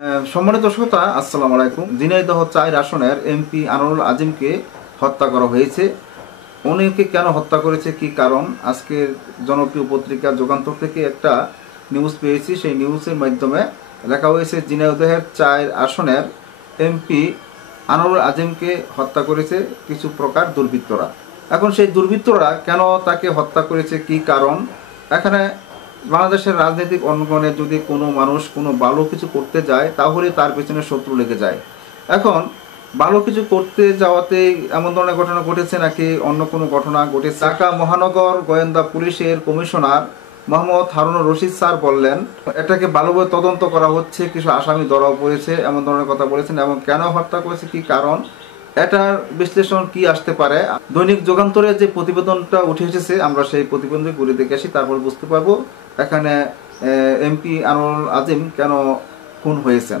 সম্মানিত শ্রোতা, আসসালামু আলাইকুম। ঝিনাইদহ ৪ আসনের এমপি আনোয়ারুল আজিমকে হত্যা করা হয়েছে। উনিকে কেন হত্যা করেছে, কি কারণ, আজকের জনপ্রিয় পত্রিকা যুগান্তর থেকে একটা নিউজ পেয়েছি। সেই নিউজের মাধ্যমে লেখা হয়েছে ঝিনাইদহের ৪ আসনের এমপি আনোয়ারুল আজিমকে হত্যা করেছে কিছু প্রকার দুর্বৃত্তরা। এখন সেই দুর্বৃত্তরা কেন তাকে হত্যা করেছে, কি কারণ, এখানে বাংলাদেশের রাজনৈতিক অঙ্গনে যদি কোনো মানুষ কোনো ভালো কিছু করতে যায় তাহলে তার পেছনে শত্রু লেগে যায়। এখন ভালো কিছু করতে যাওয়াতে এমন ধরনের ঘটনা ঘটেছে নাকি অন্য কোনো ঘটনা ঘটেছে? ঢাকা মহানগর গোয়েন্দা পুলিশের কমিশনার মোহাম্মদ হারুনুর রশিদ স্যার বললেন এটাকে ভালোভাবে তদন্ত করা হচ্ছে, কিছু আসামি ধরাও পড়েছে, এমন ধরনের কথা বলেছেন। এবং কেন হত্যা করেছে, কি কারণ, এটার বিশ্লেষণ কি আসতে পারে। দৈনিক যুগান্তরের যে প্রতিবেদনটা উঠে এসেছে, আমরা সেই প্রতিবেদন ঘুরে দেখে আসি, তারপর বুঝতে পারবো এখানে এমপি আনোয়ারুল আজিম কেন খুন হয়েছেন।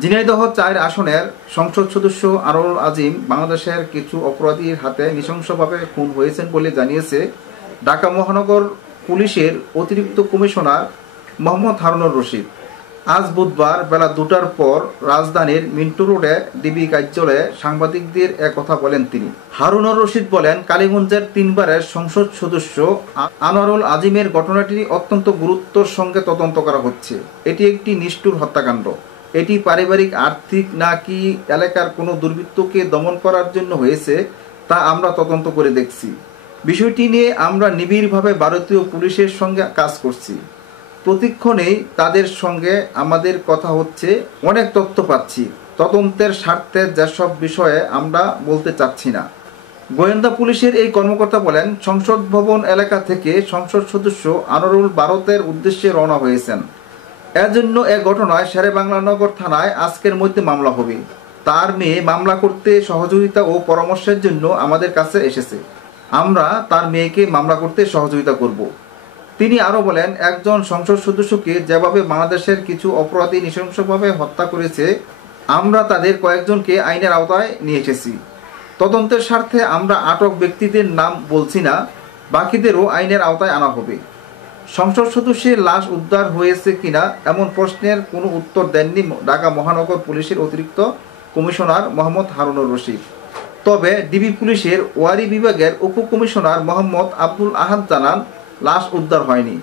ঝিনাইদহ ৪ আসনের সংসদ সদস্য আনোয়ারুল আজিম বাংলাদেশের কিছু অপরাধীর হাতে নৃশংসভাবে খুন হয়েছেন বলে জানিয়েছে ঢাকা মহানগর পুলিশের অতিরিক্ত কমিশনার মোহাম্মদ হারুনুর রশিদ। আজ বুধবার বেলা 2টার পর রাজধানীর মিন্টু রোডে ডিবি কার্যালয়ে সাংবাদিকদের একথা বলেন তিনি। হারুনুর রশিদ বলেন, কালীগঞ্জের 3বারের সংসদ সদস্য আনোয়ারুল আজিমের ঘটনাটি অত্যন্ত গুরুত্বের সঙ্গে তদন্ত করা হচ্ছে। এটি একটি নিষ্ঠুর হত্যাকাণ্ড। এটি পারিবারিক, আর্থিক নাকি এলাকার কোনো দুর্বৃত্তকে দমন করার জন্য হয়েছে তা আমরা তদন্ত করে দেখছি। বিষয়টি নিয়ে আমরা নিবিড়ভাবে ভারতীয় পুলিশের সঙ্গে কাজ করছি। প্রতিক্ষণেই তাদের সঙ্গে আমাদের কথা হচ্ছে, অনেক তথ্য পাচ্ছি। তদন্তের স্বার্থে যেসব বিষয়ে আমরা বলতে চাচ্ছি না। গোয়েন্দা পুলিশের এই কর্মকর্তা বলেন, সংসদ ভবন এলাকা থেকে সংসদ সদস্য আনোয়ারুল ভারতের উদ্দেশ্যে রওনা হয়েছেন। এজন্য এ ঘটনায় শেরেবাংলা থানায় আজকের মধ্যে মামলা হবে। তার মেয়ে মামলা করতে সহযোগিতা ও পরামর্শের জন্য আমাদের কাছে এসেছে। আমরা তার মেয়েকে মামলা করতে সহযোগিতা করব। তিনি আরও বলেন, একজন সংসদ সদস্যকে যেভাবে বাংলাদেশের কিছু অপরাধী নৃশংসভাবে হত্যা করেছে, আমরা তাদের কয়েকজনকে আইনের আওতায় নিয়ে এসেছি। তদন্তের স্বার্থে আমরা আটক ব্যক্তিদের নাম বলছি না, বাকিদেরও আইনের আওতায় আনা হবে। সংসদ সদস্যের লাশ উদ্ধার হয়েছে কিনা এমন প্রশ্নের কোনো উত্তর দেননি ঢাকা মহানগর পুলিশের অতিরিক্ত কমিশনার মোহাম্মদ হারুনুর রশিদ। তবে ডিবি পুলিশের ওয়ারি বিভাগের উপকমিশনার মোহাম্মদ আব্দুল আহাদ জানান, লাশ উদ্ধার হয়নি।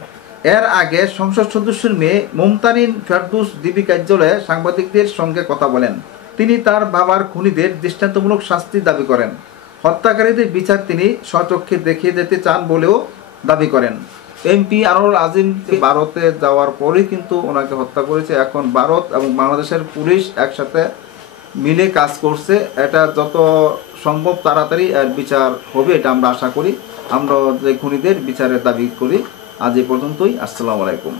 এর আগে সংসদ সদস্যের মেয়ে মুমতানিন ফেরদৌস ডিবি কার্যালয়ে সাংবাদিকদের সঙ্গে কথা বলেন। তিনি তার বাবার খুনিদের দৃষ্টান্তমূলক শাস্তি দাবি করেন। হত্যাকারীদের বিচার তিনি স্বচক্ষে দেখিয়ে যেতে চান বলেও দাবি করেন। এমপি আনোয়ারুল আজিম ভারতে যাওয়ার পরেই কিন্তু ওনাকে হত্যা করেছে। এখন ভারত এবং বাংলাদেশের পুলিশ একসাথে মিলে কাজ করছে। এটা যত সম্ভব তাড়াতাড়ি এর বিচার হবে, এটা আমরা আশা করি। আমরা যে খুনিদের বিচারের দাবি করি। আজ এই পর্যন্তই। আসসালামু আলাইকুম।